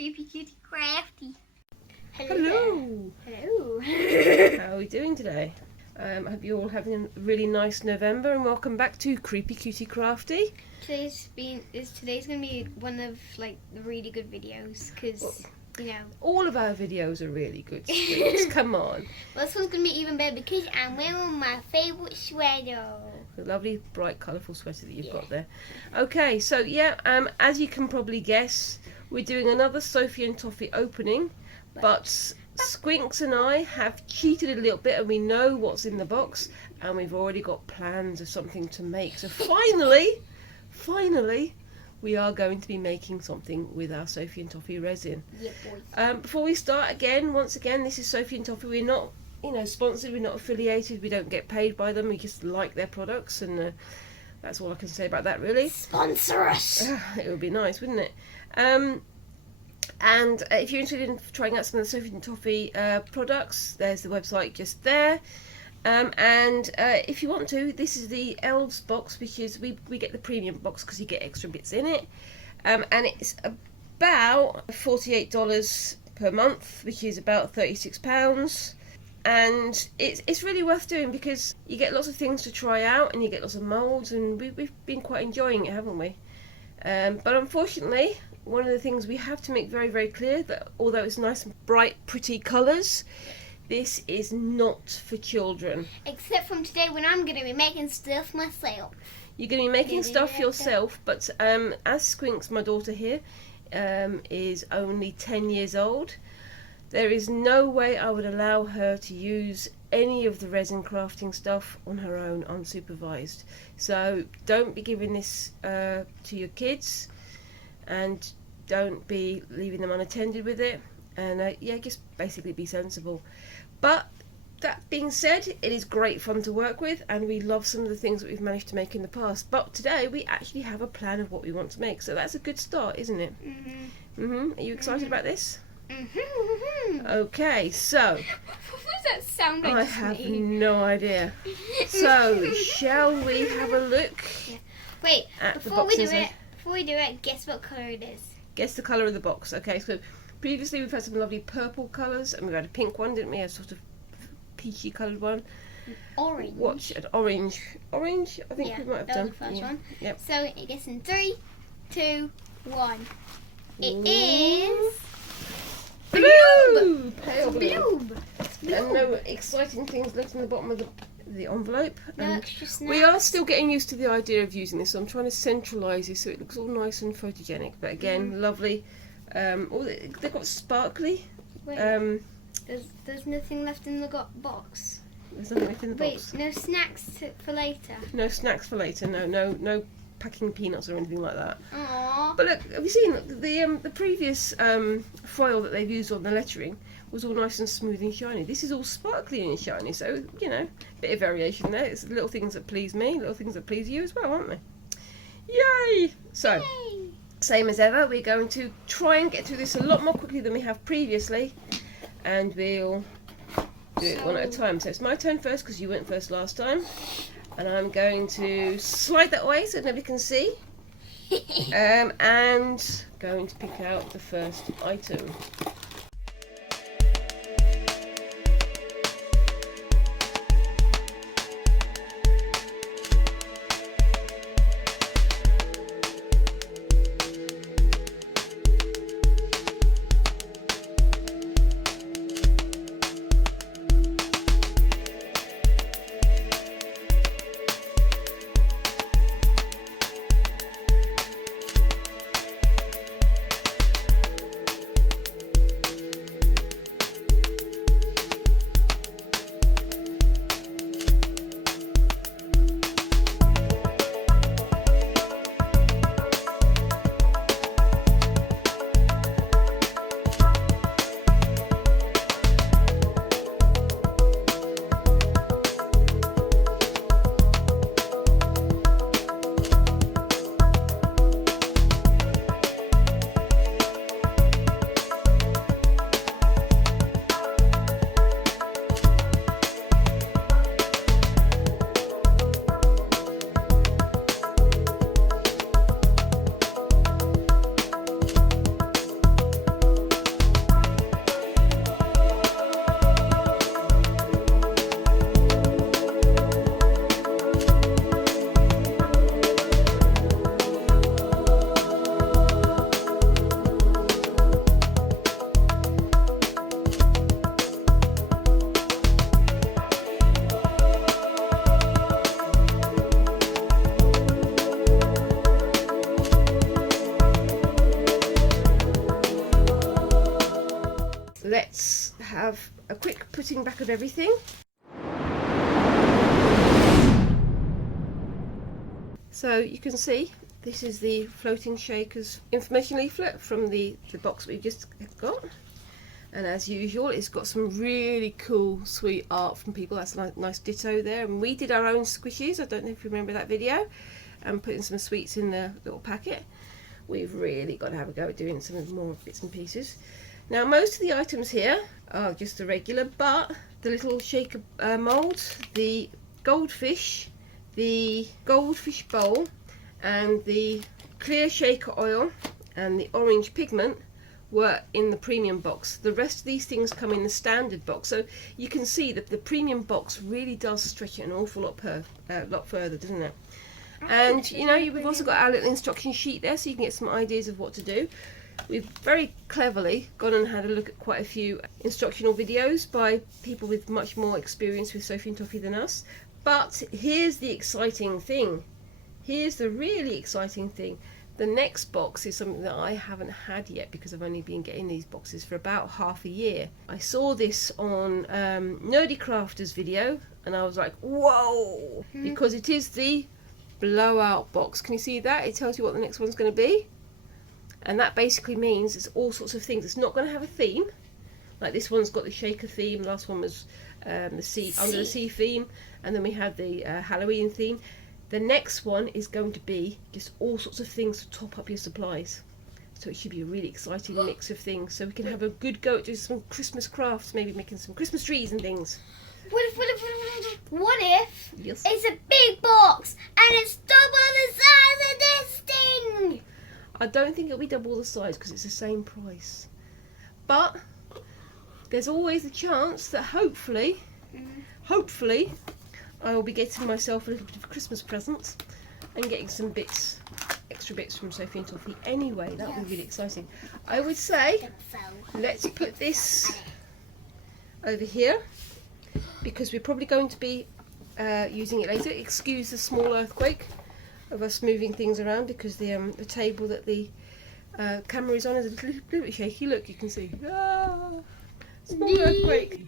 Sophie Cutie Crafty. Hello. Hello. How are we doing today? I hope you're all having a really nice November, and welcome back to Creepy Cutie Crafty. Today's gonna be one of like the really good videos because All of our videos are really good. Squeaks. Come on. Well, this one's gonna be even better because I'm wearing my favourite sweater. The lovely, bright, colourful sweater that you've got there. Okay, so as you can probably guess, we're doing another Sophie and Toffee opening, but Squinks and I have cheated a little bit, and we know what's in the box, and we've already got plans of something to make. So finally, we are going to be making something with our Sophie and Toffee resin. Yeah, boy. Before we start, once again, this is Sophie and Toffee. We're not, sponsored. We're not affiliated. We don't get paid by them. We just like their products, and that's all I can say about that, really. Sponsor us. It would be nice, wouldn't it? And if you're interested in trying out some of the Sophie and Toffee products, there's the website just there. And if you want to, this is the Elves box, because we get the premium box because you get extra bits in it. And it's about $48 per month, which is about £36. And it's really worth doing because you get lots of things to try out, and you get lots of moulds, and we've been quite enjoying it, haven't we? But unfortunately, one of the things we have to make very, very clear that although it's nice and bright, pretty colours, this is not for children. Except from today when I'm going to be making stuff myself. You're going to be making stuff yourself, but as Squinks, my daughter here, is only 10 years old, there is no way I would allow her to use any of the resin crafting stuff on her own unsupervised. So don't be giving this to your kids, and don't be leaving them unattended with it, and just basically be sensible. But that being said, it is great fun to work with, and we love some of the things that we've managed to make in the past. But today we actually have a plan of what we want to make, so that's a good start, isn't it? Are you excited about this? Okay, so What does that sound like? I have no idea. So shall we have a look? Yeah. Wait, at the before we do boxes? it, guess what colour it is. Guess the colour of the box. Okay, so previously we've had some lovely purple colours, and we had a pink one, didn't we? A sort of peachy coloured one. Orange. Watch an orange. Orange? I think we might have done. That was the first one. Yep. So I guess in 3, 2, 1. It Ooh. is Blue! Pale blue. blue. And no exciting things left in the bottom of the envelope. No extra snacks. We are still getting used to the idea of using this, so I'm trying to centralise this so it looks all nice and photogenic. But again, lovely. They've got sparkly. Wait, there's nothing left in the box. There's nothing left in the box. Wait, no snacks for later. No snacks for later. No packing peanuts or anything like that. Aww. But look, have you seen the previous foil that they've used on the lettering was all nice and smooth and shiny. This is all sparkly and shiny, so bit of variation there. It's little things that please me, little things that please you as well, aren't they? Yay! So, Yay. Same as ever, we're going to try and get through this a lot more quickly than we have previously, and we'll do it one at a time. So it's my turn first because you went first last time, and I'm going to slide that away so nobody can see, and going to pick out the first item. let's have a quick putting back of everything. So you can see this is the floating shakers information leaflet from the box we've just got, and as usual it's got some really cool sweet art from people. That's a nice ditto there, and we did our own squishes. I don't know if you remember that video, and putting some sweets in the little packet. We've really got to have a go at doing some more bits and pieces. Now most of the items here are just the regular, but the little shaker moulds, the goldfish, the goldfish bowl, and the clear shaker oil and the orange pigment were in the premium box. The rest of these things come in the standard box, so you can see that the premium box really does stretch it an awful lot further, doesn't it? And you know, we've also got our little instruction sheet there, so you can get some ideas of what to do. We've very cleverly gone and had a look at quite a few instructional videos by people with much more experience with Sophie and Toffee than us. But here's the exciting thing. Here's the really exciting thing. The next box is something that I haven't had yet because I've only been getting these boxes for about half a year. I saw this on Nerdy Crafters video and I was like, whoa! Because it is the blowout box. Can you see that? It tells you what the next one's going to be. And that basically means it's all sorts of things. It's not going to have a theme. Like this one's got the shaker theme, last one was the sea, under the sea theme, and then we had the Halloween theme. The next one is going to be just all sorts of things to top up your supplies. So it should be a really exciting mix of things, so we can have a good go at doing some Christmas crafts, maybe making some Christmas trees and things. What if Yes. it's a big box and it's double the size of this thing? I don't think it'll be double the size because it's the same price. But there's always a chance that hopefully, I will be getting myself a little bit of a Christmas present and getting some extra bits from Sophie and Toffee anyway. That would be really exciting. I would say let's put this over here because we're probably going to be using it later. Excuse the small earthquake of us moving things around because the table that the camera is on is a little bit shaky. Look, you can see. Ah, small earthquake.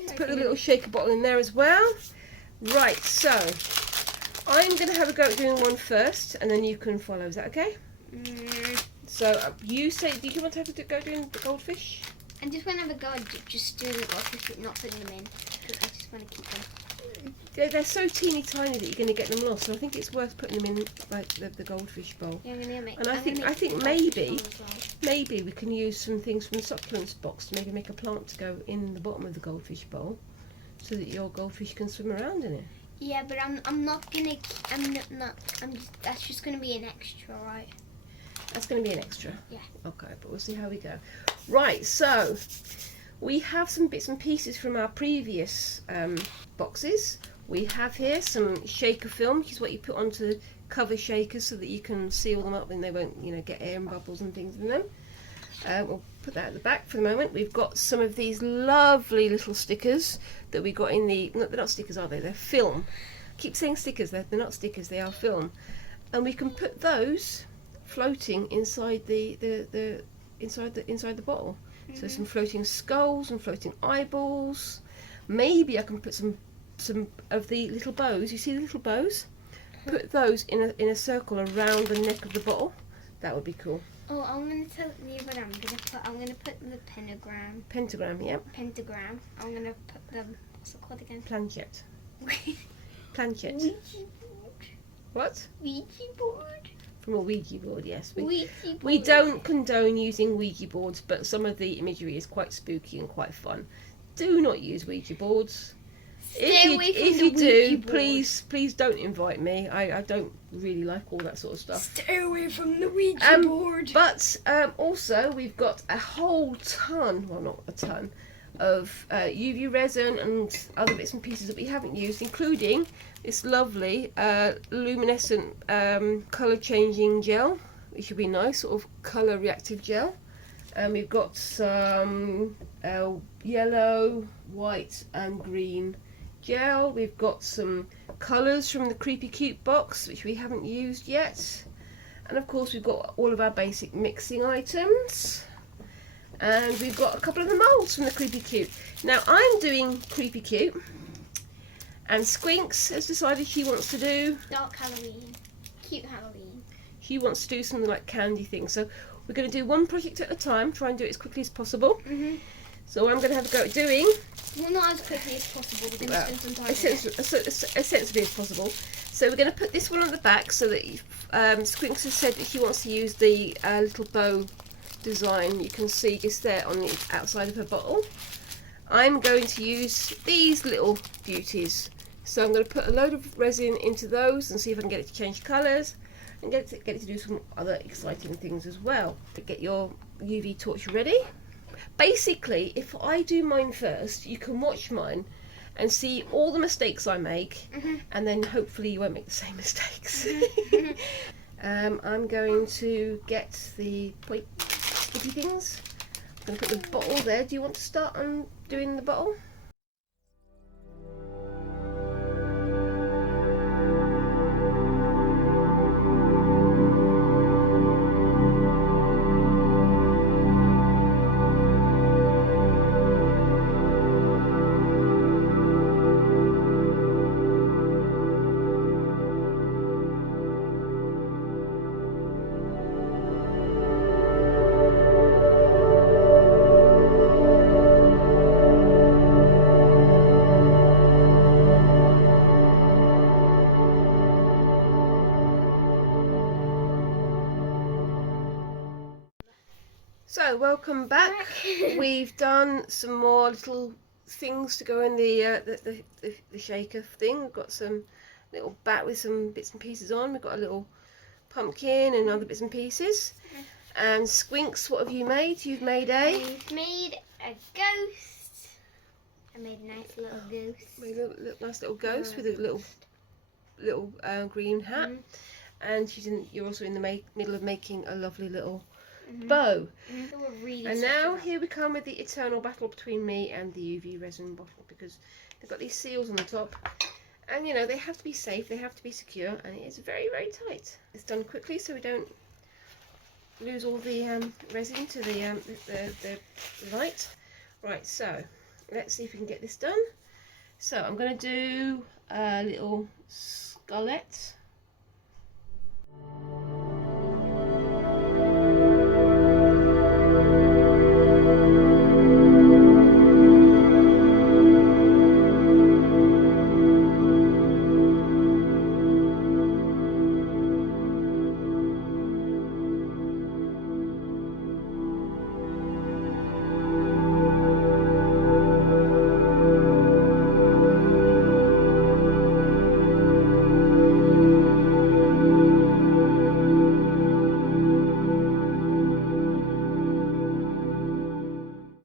Let's put the little shaker bottle in there as well. Right, so I'm going to have a go at doing one first and then you can follow. Is that okay? So you say, do you want to have a go doing the goldfish? I just want to have a go at just doing the goldfish but not putting them in because I just want to keep them. They're so teeny tiny that you're going to get them lost, so I think it's worth putting them in like the goldfish bowl. Yeah, I'm gonna make. And I think maybe we can use some things from the succulents box to maybe make a plant to go in the bottom of the goldfish bowl, so that your goldfish can swim around in it. Yeah, but I'm not gonna. That's just gonna be an extra, right? That's going to be an extra. Yeah. Okay, but we'll see how we go. Right, so we have some bits and pieces from our previous boxes. We have here some shaker film, which is what you put onto cover shakers so that you can seal them up and they won't, you know, get air and bubbles and things in them. We'll put that at the back for the moment. We've got some of these lovely little stickers that we got in the. No, they're not stickers, are they? They're film. I keep saying stickers. They're not stickers. They are film, and we can put those floating inside the bottle. So some floating skulls and floating eyeballs. Maybe I can put some of the little bows. You see the little bows? Put those in a circle around the neck of the bottle. That would be cool. Oh, I'm gonna tell you what I'm gonna put. I'm gonna put the pentagram. Pentagram, yep. Pentagram. I'm gonna put the what's it called again? Planchet. Planchet. Ouija board. What? Ouija board. From a Ouija board, yes. Ouija board. We don't condone using Ouija boards, but some of the imagery is quite spooky and quite fun. Do not use Ouija boards. If you do, please don't invite me. I don't really like all that sort of stuff. Stay away from the Ouija board. But also we've got a whole ton, well not a ton, of UV resin and other bits and pieces that we haven't used, including this lovely luminescent colour changing gel, which would be nice, sort of colour reactive gel. And we've got some yellow, white and green gel, we've got some colours from the Creepy Cute box which we haven't used yet, and of course we've got all of our basic mixing items, and we've got a couple of the moulds from the Creepy Cute. Now I'm doing Creepy Cute, and Squinks has decided she wants to do Dark Halloween. Cute Halloween. She wants to do something like candy things. So we're going to do one project at a time, try and do it as quickly as possible. So I'm going to have a go at doing... Well, not as quickly as possible. We're going to spend some time as sensibly as possible. So we're going to put this one on the back so that Squinks has said that she wants to use the little bow design you can see just there on the outside of her bottle. I'm going to use these little beauties. So I'm going to put a load of resin into those and see if I can get it to change colours and get it to do some other exciting things as well. Get your UV torch ready. Basically, if I do mine first, you can watch mine and see all the mistakes I make, and then hopefully you won't make the same mistakes. I'm going to get the sticky things. I'm going to put the bottle there. Do you want to start on doing the bottle? So welcome back. We've done some more little things to go in the shaker thing. We've got some little bat with some bits and pieces on. We've got a little pumpkin and other bits and pieces. And Squinks, what have you made? You've made I've made a ghost. I made a nice little ghost. Made a nice little ghost with a little green hat. And you're also in the middle of making a lovely little bow. Really and now here we come with the eternal battle between me and the UV resin bottle, because they've got these seals on the top, and you know they have to be safe, they have to be secure, and it is very, very tight. It's done quickly so we don't lose all the resin to the light. Right, so let's see if we can get this done. So I'm going to do a little skullet.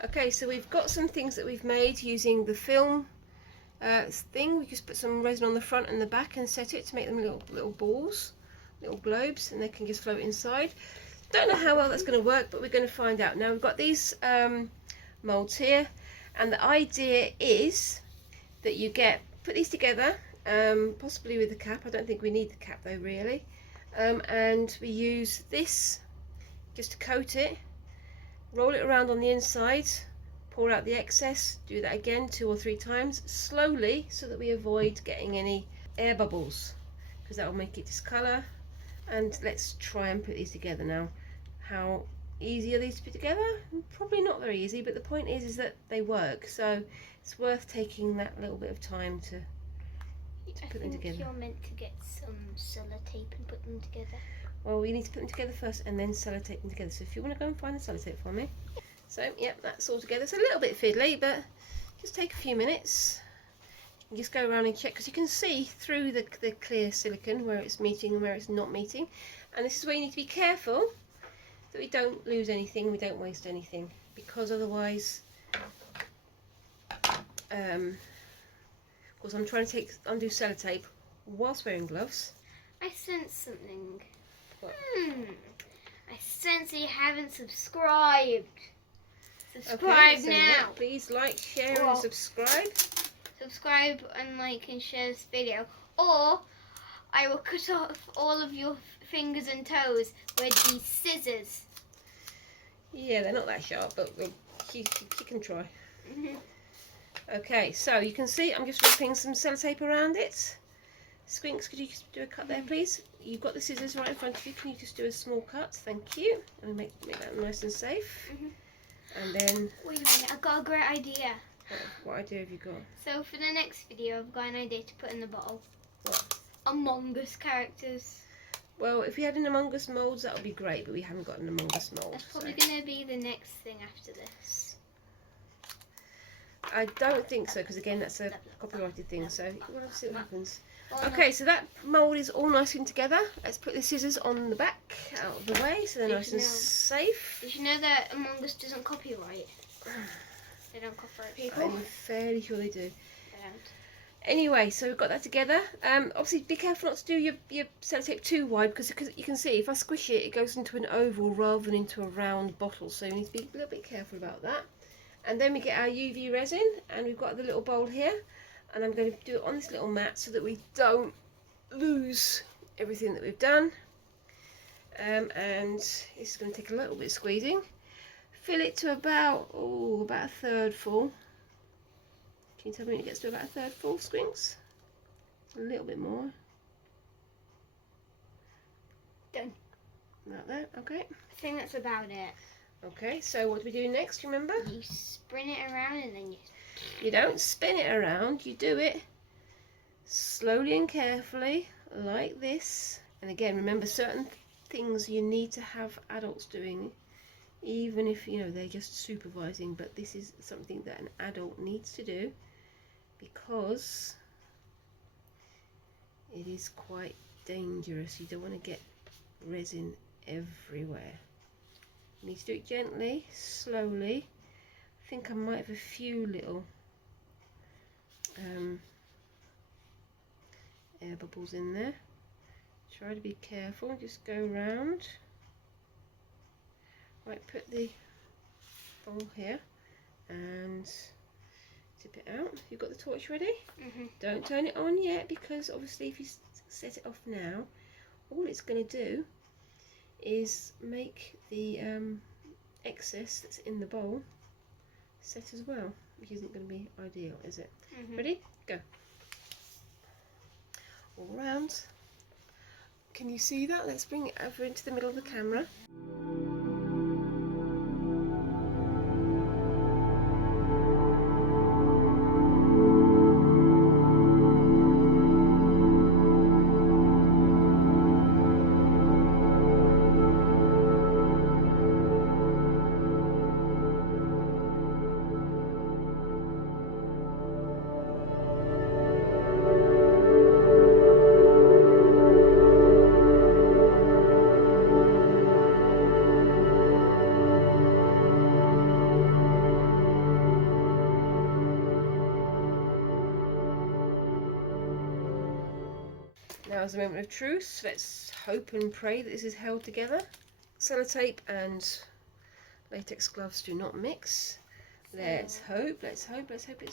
Okay, so we've got some things that we've made using the film thing. We just put some resin on the front and the back and set it to make them little balls, little globes, and they can just float inside. Don't know how well that's going to work, but we're going to find out. Now we've got these moulds here, and the idea is that you put these together, possibly with the cap. I don't think we need the cap though, really. And we use this just to coat it, roll it around on the inside, pour out the excess, do that again 2 or 3 times slowly so that we avoid getting any air bubbles, because that will make it discolour. And let's try and put these together now. How easy are these to put together? Probably not very easy, but the point is that they work, so it's worth taking that little bit of time to put them together. You're meant to get some sellotape and put them together. Well, we need to put them together first and then sellotape them together. So if you want to go and find the sellotape for me. So, yep, that's all together. It's a little bit fiddly, but just take a few minutes. You just go around and check, because you can see through the clear silicone where it's meeting and where it's not meeting. And this is where you need to be careful that we don't lose anything, we don't waste anything, because otherwise, of course, I'm trying to undo sellotape whilst wearing gloves. I sense something. What? I sense that you haven't subscribed. Subscribe Okay, so now. yeah, please like, share and subscribe. So subscribe and like and share this video, or I will cut off all of your fingers and toes with these scissors. Yeah, they're not that sharp, but you can try. Okay, so you can see I'm just wrapping some sellotape around it. Squinks, could you just do a cut there, please? You've got the scissors right in front of you. Can you just do a small cut? Thank you. And make that nice and safe. And then... Wait a minute, I've got a great idea. What idea have you got? So for the next video, I've got an idea to put in the bottle. What? Among Us characters. Well, if we had an Among Us molds, that would be great, but we haven't got an Among Us mold. That's probably going to be the next thing after this. I don't think so, because again, that's a copyrighted thing, so we'll have to see what happens. Oh, Okay, so that mould is all nicely together. Let's put the scissors on the back, out of the way, so they're nice and safe. Did you know that Among Us doesn't copyright? They don't copyright people? I'm fairly sure they do. They don't. Anyway, so we've got that together. Obviously, be careful not to do your sellotape too wide, because you can see if I squish it, it goes into an oval rather than into a round bottle, so you need to be a little bit careful about that. And then we get our UV resin, and we've got the little bowl here, and I'm going to do it on this little mat so that we don't lose everything that we've done. And it's going to take a little bit of squeezing. Fill it to about a third full. Can you tell me when it gets to about a third full, Squinks? A little bit more. Done. Like that, okay. I think that's about it. Okay, so what do we do next, remember? You spin it around and then You don't spin it around, you do it slowly and carefully, like this. And again, remember, certain things you need to have adults doing, even if, you know, they're just supervising, but this is something that an adult needs to do because it is quite dangerous. You don't want to get resin everywhere. You need to do it gently, slowly. I think I might have a few little air bubbles in there. Try to be careful, just go round. Right, put the bowl here and tip it out. You've got the torch ready? Don't turn it on yet, because obviously if you set it off now, all it's going to do is make the excess that's in the bowl set as well, which isn't going to be ideal, is it? Ready? Go. All round. Can you see that? Let's bring it over into the middle of the camera. Now is the moment of truth. Let's hope and pray that this is held together. Sellotape and latex gloves do not mix. Let's hope it's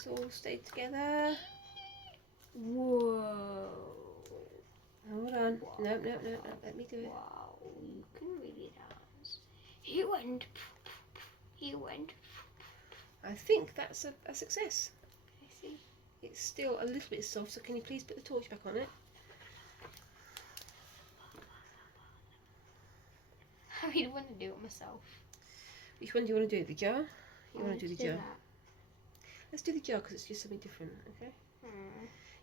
all stayed together. Whoa. Hold on. No, let me do it. Wow, you can really dance. He went. I think that's a success. I see. It's still a little bit soft, so can you please put the torch back on it? I really want to do it myself. Which one do you want to do? The jar? You want to do the jar? That. Let's do the jar because it's just something different, okay?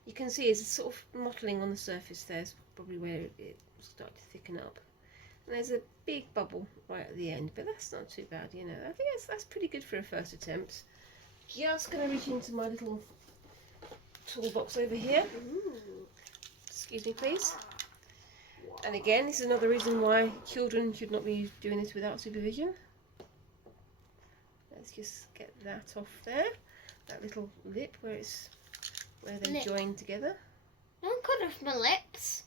You can see it's sort of mottling on the surface there. It's probably where it started to thicken up. And there's a big bubble right at the end, but that's not too bad, you know. I think that's pretty good for a first attempt. Just going to reach into my little toolbox over here. Ooh. Excuse me, please. And again, this is another reason why children should not be doing this without supervision. Let's just get that off there. That little lip where they join together. Don't cut off my lips.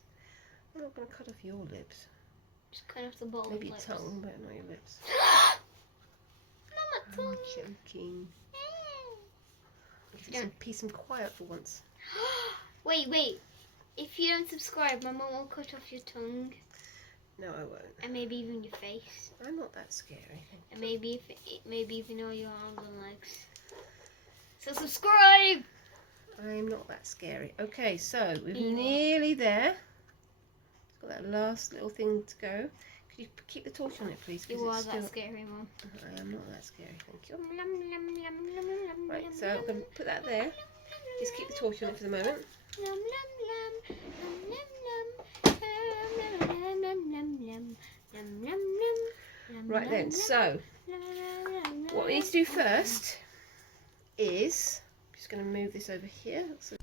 I'm not going to cut off your lips. Just cut off the bottom Maybe lips. your tongue, but not your lips. Not my tongue. I'm joking. Get some peace and quiet for once. Wait. If you don't subscribe, my mum will cut off your tongue. No, I won't. And maybe even your face. I'm not that scary. And maybe even all your arms and legs. So subscribe! I'm not that scary. Okay, so we're You are. nearly there. It's got that last little thing to go. Could you keep the torch on it, please? 'Cause You are it's that still... scary, Mum. I am not that scary, thank you. Right, Right, so I'm going to put that there. Just keep the torch on it for the moment. Right then, so what we need to do first is, I'm just going to move this over here. So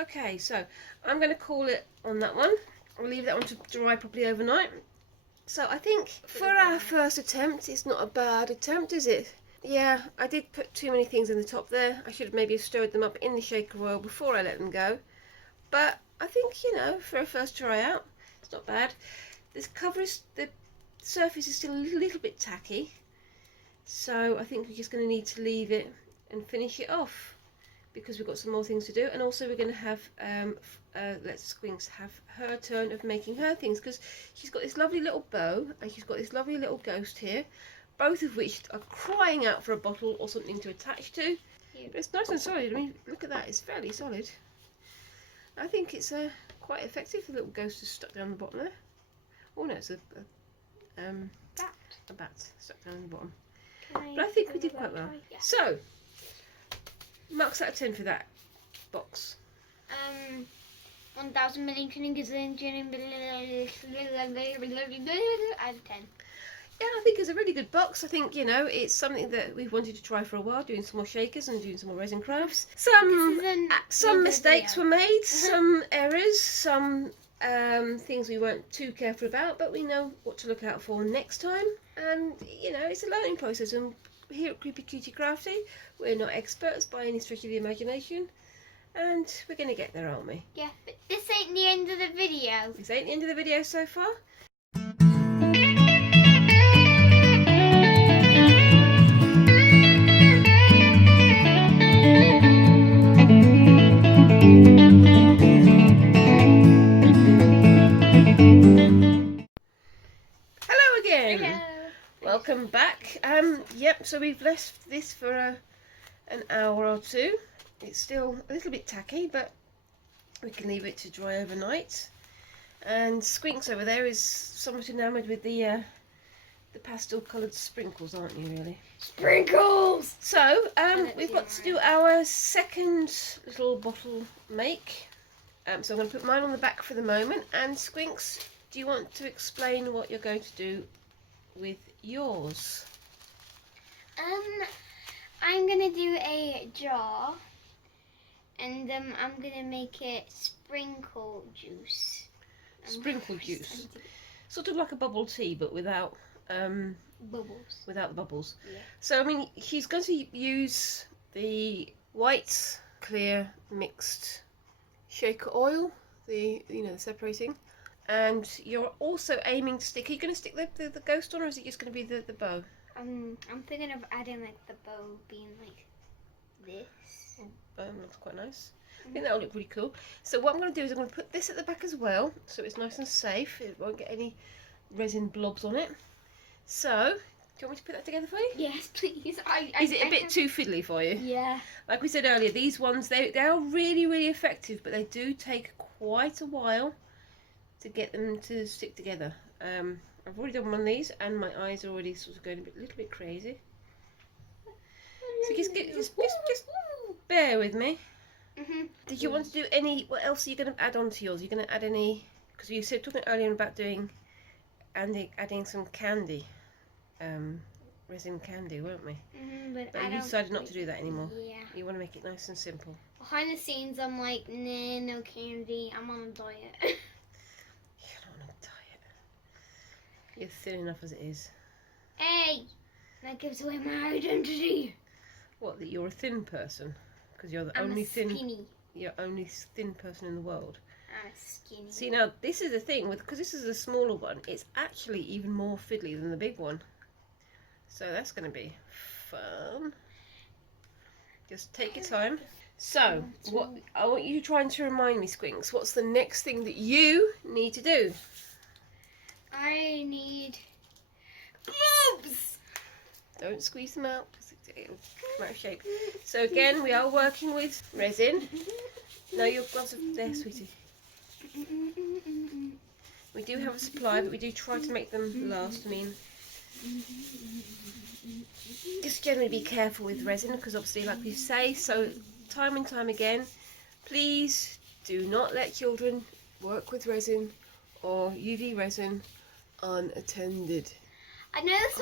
okay, so I'm going to call it on that one. I'll leave that one to dry properly overnight. So I think for our first attempt, it's not a bad attempt, is it? Yeah, I did put too many things in the top there. I should have maybe stirred them up in the shaker oil before I let them go. But I think, you know, for a first try out, it's not bad. This cover is, the surface is still a little bit tacky. So I think we're just going to need to leave it and finish it off, because we've got some more things to do, and also we're going to have let Squinks have her turn of making her things, because she's got this lovely little bow and she's got this lovely little ghost here, both of which are crying out for a bottle or something to attach to. But it's nice and solid. I mean, look at that, it's fairly solid. I think it's quite effective. The little ghost is stuck down the bottom there. Oh no, it's a bat stuck down the bottom. But I think we did quite well. Yeah. So, marks out of 10 for that box. 1,000 million out of 10. Yeah, I think it's a really good box. I think, you know, it's something that we've wanted to try for a while, doing some more shakers and doing some more resin crafts. Some mistakes were made, some errors, some things we weren't too careful about, but we know what to look out for next time. And, you know, it's a learning process, and here at Creepy Cutie Crafty, we're not experts by any stretch of the imagination, and we're going to get there, aren't we? Yeah, but this ain't the end of the video. This ain't the end of the video so far. Hello again. Hello. Welcome back. Yep, so we've left this for an hour or two. It's still a little bit tacky, but we can leave it to dry overnight. And Squinks over there is somewhat enamoured with the pastel coloured sprinkles, aren't you, really? Sprinkles! So, we've got to do our second little bottle make. So I'm going to put mine on the back for the moment. And Squinks, do you want to explain what you're going to do with yours? I'm gonna do a jar, and I'm gonna make it sprinkle juice. Sprinkle juice, sort of like a bubble tea, but without Bubbles. without the bubbles. Yeah. So I mean, she's going to use the white clear mixed shaker oil, the separating. And you're also aiming to stick. Are you going to stick the ghost on, or is it just going to be the bow? I'm thinking of adding like the bow being like this. Looks quite nice. I think that'll look really cool. So what I'm going to do is I'm going to put this at the back as well, so it's nice and safe. It won't get any resin blobs on it. So, do you want me to put that together for you? Yes, please. Is it a bit too fiddly for you? Yeah. Like we said earlier, these ones, they are really, really effective, but they do take quite a while to get them to stick together. I've already done one of these, and my eyes are already sort of going a little bit crazy. So just bear with me. Did you want to do any? What else are you going to add on to yours? Are you going to add any? Because you said talking earlier about doing adding some candy, resin candy, weren't we? But you decided not to do that anymore. Yeah. You want to make it nice and simple. Behind the scenes, I'm like, nah, no candy. I'm on a diet. You're not on a diet. You're thin enough as it is. Hey, that gives away my identity. What? That you're a thin person? Because you're the I'm only skinny. You're only thin person in the world. I'm skinny. See, now this is the thing with, because this is a smaller one, it's actually even more fiddly than the big one. So that's going to be fun. Just take your time. So, what I want you trying to remind me, Squinks, what's the next thing that you need to do? I need boobs. Don't squeeze them out because it'll come out of shape. So again, we are working with resin. No, your gloves are there, sweetie. We do have a supply, but we do try to make them last. I mean, just generally be careful with resin, because obviously, like we say, so time and time again, please do not let children work with resin or UV resin unattended. I know this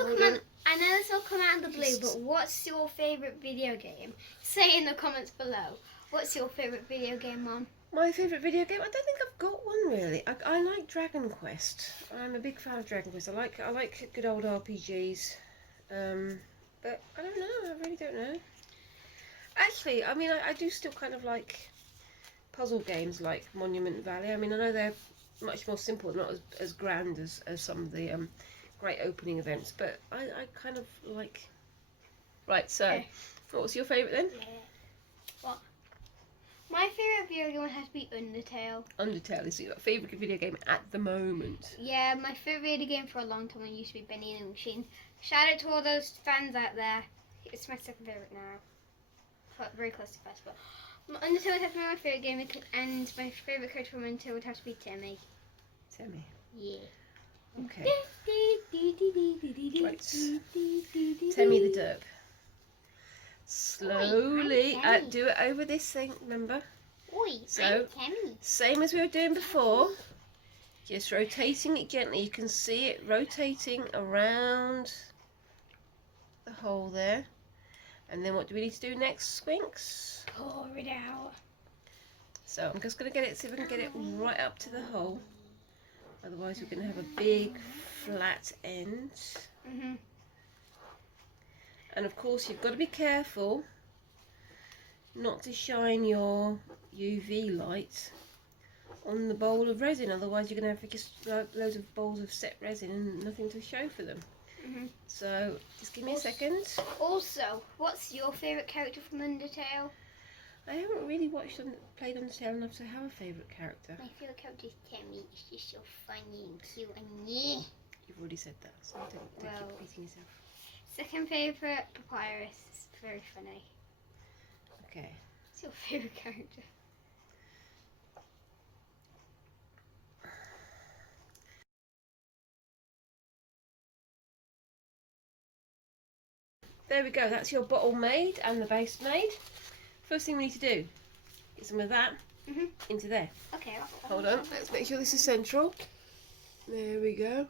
will come out of the blue, but what's your favourite video game? Say in the comments below. What's your favourite video game, Mum? My favourite video game? I don't think I've got one really. I like Dragon Quest. I'm a big fan of Dragon Quest. I like good old RPGs. But I don't know. I really don't know. Actually, I mean, I do still kind of like puzzle games like Monument Valley. I mean, I know they're much more simple, not as grand as some of the great opening events, but I kind of like... Right, so, Okay. What was your favourite then? Yeah. What? My favourite video game has to be Undertale. Undertale is your favourite video game at the moment. Yeah, my favourite video game for a long time used to be Benny and the Machine. Shout out to all those fans out there. It's my second favourite now. Very close to first, but Undertale would have to be my favourite game, and my favourite character from Undertale would have to be Timmy. Timmy. Yeah. Okay. Right. Timmy the Derp. Slowly, Oi, I'm Timmy. do it over this thing, remember? Oi, So, I'm Timmy. Same as we were doing before, just rotating it gently. You can see it rotating around the hole there. And then what do we need to do next, Squinks? Pour it out. So I'm just going to get it, see if I can get it right up to the hole. Otherwise we're going to have a big flat end. And of course you've got to be careful not to shine your UV light on the bowl of resin, otherwise you're going to have just loads of bowls of set resin and nothing to show for them. So just give me a second. Also, what's your favourite character from Undertale? I haven't really played Undertale enough to have a favourite character. My favourite character is Timmy. It's just so funny and cute and yeah. You've already said that, so don't keep repeating yourself. Second favourite, Papyrus. It's very funny. Okay. What's your favourite character? There we go, that's your bottle made and the base made. First thing we need to do, get some of that into there. Okay. Hold on, let's make sure this is central. There we go.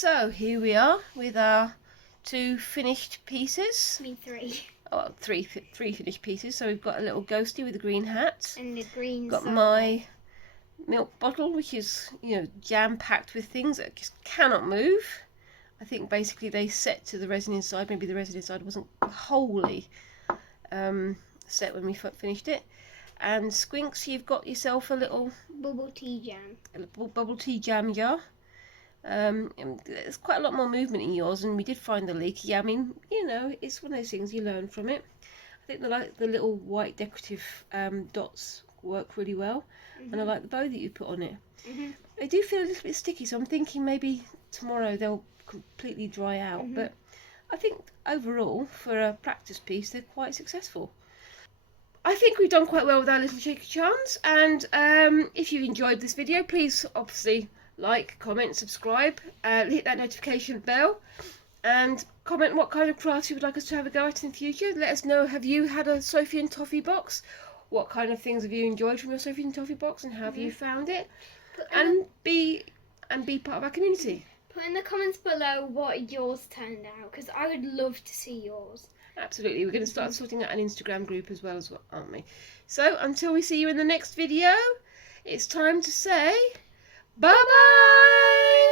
So here we are with our 2 finished pieces. I mean 3. Oh, three finished pieces. So we've got a little ghostie with a green hat. And the green Got sock. my milk bottle, which is, you know, jam-packed with things that just cannot move. I think basically they set to the resin inside. Maybe the resin inside wasn't wholly set when we finished it. And Squinks, you've got yourself a little bubble tea jam. A little bubble tea jam jar. There's quite a lot more movement in yours, and we did find the leak. Yeah, I mean, you know, it's one of those things you learn from it. I think the little white decorative dots work really well, and I like the bow that you put on it. They do feel a little bit sticky, so I'm thinking maybe tomorrow they'll completely dry out. But I think overall, for a practice piece, they're quite successful. I think we've done quite well with our little shaky charms, and if you've enjoyed this video, please obviously like, comment, subscribe, hit that notification bell, and comment what kind of crafts you would like us to have a go at in the future. Let us know, have you had a Sophie and Toffee box? What kind of things have you enjoyed from your Sophie and Toffee box, and how have you found it? And be part of our community. Put in the comments below what yours turned out, because I would love to see yours. Absolutely, we're going to start sorting out an Instagram group as well, aren't we? So until we see you in the next video, it's time to say bye-bye!